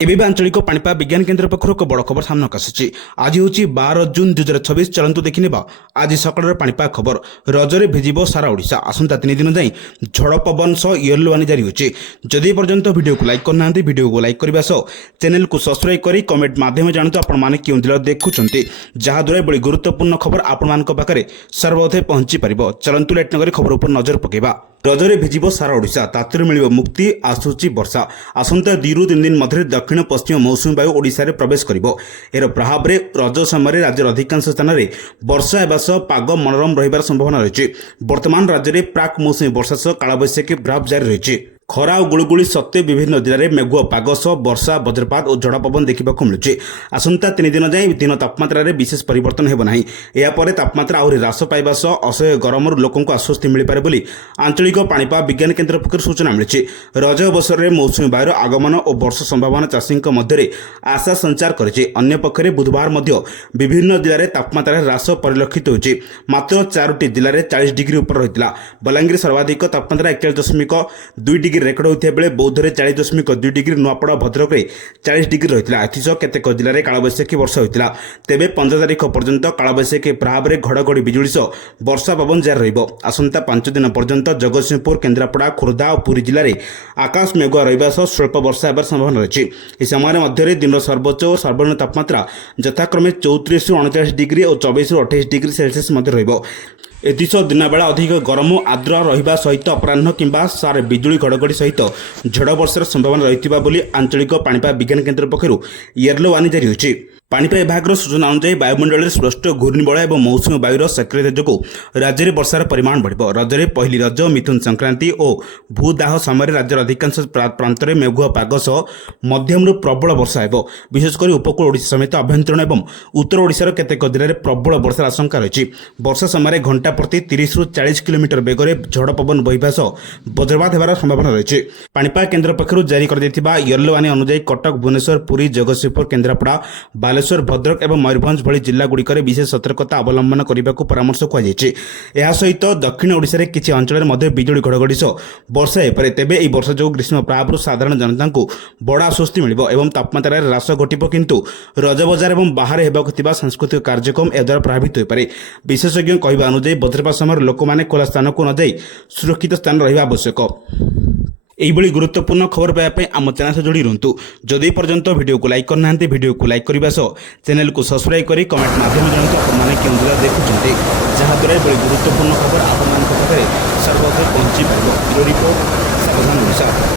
AB आंचलिक पाणीपाग विज्ञान केन्द्र पक्षर एक बड़ खबर सामना आसी। आज हूँ 12 जून 2026। चलतु देखने आज सकाल पाणीपाग खबर। रजरे भिजिब सारा ओडिशा। आसंता 3 दिन जाए झड़ पवन सह येलो वार्निंग जारी होची। जदि पर्यंत वीडियो को लाइक करना वीडियो को लाइक करने सह चैनल को सब्सक्राइब करी कमेंट माध्यम जानते आपण मैंने क्यों जिला देखुंत जहाद्वारा बड़ी गुरुत्वपूर्ण खबर आपण पाखे सर्वप्रथम पहुंची पार। चलतु लेट नगर खबर उपर नजर पकेबा। रजरे भिजिब सारा ओडिशा। तातुरे मिलिब मुक्ति। आसूची वर्षा। आसंता 2 ରୁ 3 दिन मध्य दक्षिण पश्चिम मौसुमी वायु ओडिशा रे प्रवेश करिबो। एर प्रभाव रे रज समय राज्यर अधिकांश स्थान रे वर्षा हेबा सह पाग मनोरम रहिबार संभावना रहिछि। वर्तमान राज्य रे प्राक मौसुमी वर्षा सह कालबैशाखी प्रभाव जारी रहिछि। खरा और गुळुगुळी सत्वे विभिन्न जिले में मेघुआ पाग सह वर्षा वज्रपात और झड़ पवन देखा मिलुଛି। आसंता 3 दिन जाए दिन तापमात्रा रे विशेष परिवर्तन हेब नाही। या परे तापमात्रा आहुरी ह्रास पाइबा सह असह्य गरम लोकों को आश्वस्ति मिल पारे बोली आंचलिक पाणीपाग विज्ञान केन्द्र पक्षर सूचना मिली। रज अवसर में मौसुमी वायुर आगमन और वर्षा संभावना चाषी मध्य आशा संचार करिछि। अन्य पक्षरे बुधवार मध्य विभिन्न जिले में तापमात्रा ह्रास परिलक्षित होछि। मात्र 4टी जिले में 40 डिग्री उपर रहितला। बलांगीर सर्वाधिक तापमात्रा 41.2 डिग्री रेकर्ड होता बेले बौद्ध में 40.2 डिग्री, नुआपड़ा भद्रक में 40 डिग्री रही। एथिसह केतेक जिले में कालबैशाखी वर्षा होता। तेबे 15 तारिख पर्यंत कालबैशाखी प्रभाव में घड़घड़ी बिजुली सह वर्षा पवन जारी रहिबो। आसंता 5 दिन पर्यंत जगतसिंहपुर, केन्द्रापड़ा, खोर्धा और पुरी जिले में आकाश मेघुआ रहिबा सह स्वल्प वर्षा हेबार संभावना रही। इस समय मध्य दिन सर्वोच्च और सर्वनिम्न तापमात्रा यथाक्रमे 34 ରୁ 39 डिग्री और 24 ରୁ 28 डिग्री सेल्सियस मध्य रहिबो। एथिसह दिन बेला अधिक गरम आर्द्र रहिबा सहित अपराह्न किंबा सारे बिजुली घड़घड़ी सहित झड़ वर्षार संभावना रहितिबा बोली आंचलिक पाणीपाग विज्ञान केन्द्र पक्षरु येलो वार्निंग जारी होछि। पाणीपाग विभाग सूचना अनुसार वायुमंडल में स्पष्ट घूर्णिबलय और मौसुमी वायुर सक्रियता जो राज्य में वर्षार परिमाण बढ़। रजरे पहली रज, मिथुन संक्रांति और भूदाह समय राज्यर अधिकांश प्रांत में मेघुआ पाग सह मध्यम प्रबल वर्षा हेब। विशेषकर उपकूल ओडिशा समेत आभ्यंतरीण और उत्तर ओडिशार केतेक जिले में प्रबल वर्षार आशंका रही। वर्षा समय घंटा प्रति 30 ରୁ 40 किलोमीटर बेगर झड़ पवन बहिबा सह वज्रपात हेबार संभावना रही। पाणीपाग केन्द्र पक्षरु जारी कर येलो वार्निंग अनुसार कटक, भुवनेश्वर, पुरी, जगतसिंहपुर, केन्द्रापड़ा, बालेश्वर, भद्रक और मयूरभंज भली जिला गुड़िक विशेष सतर्कता अवलंबन करने को परामर्श कहुई। सहित दक्षिण ओडिशा रे किछि अंचल में बिजुली घड़घड़ी सह वर्षा होपे। तेबे एही वर्षा जो ग्रीष्म प्रभाव साधारण जनता को बड़ आश्वस्ति मिल और तापमात्रा ह्रास घटिब। किंतु रज बजार और बाहर होगा सांस्कृतिक कार्यक्रम एद्वारा प्रभावित होपे। विशेषज्ञ कहवा अनुसार वज्रपात समय लोक मैंने खोला स्थान को न जाई सुरक्षित स्थान रहा आवश्यक। यही गुरुत्वपूर्ण खबर पाइबा आम चैनल से जोड़ी रुहतु। जदि पर्यंत वीडियो को लाइक करना वीडियो को लाइक करने सह चैनल को सब्सक्राइब करी कमेंट माध्यम जानते आपने क्यों जिला देखुंत जहाद्वारा बड़ी गुरुत्वपूर्ण खबर आपके सर्वप्रथम पहुंची पार। रिपोर्ट सावधान ओडिशा।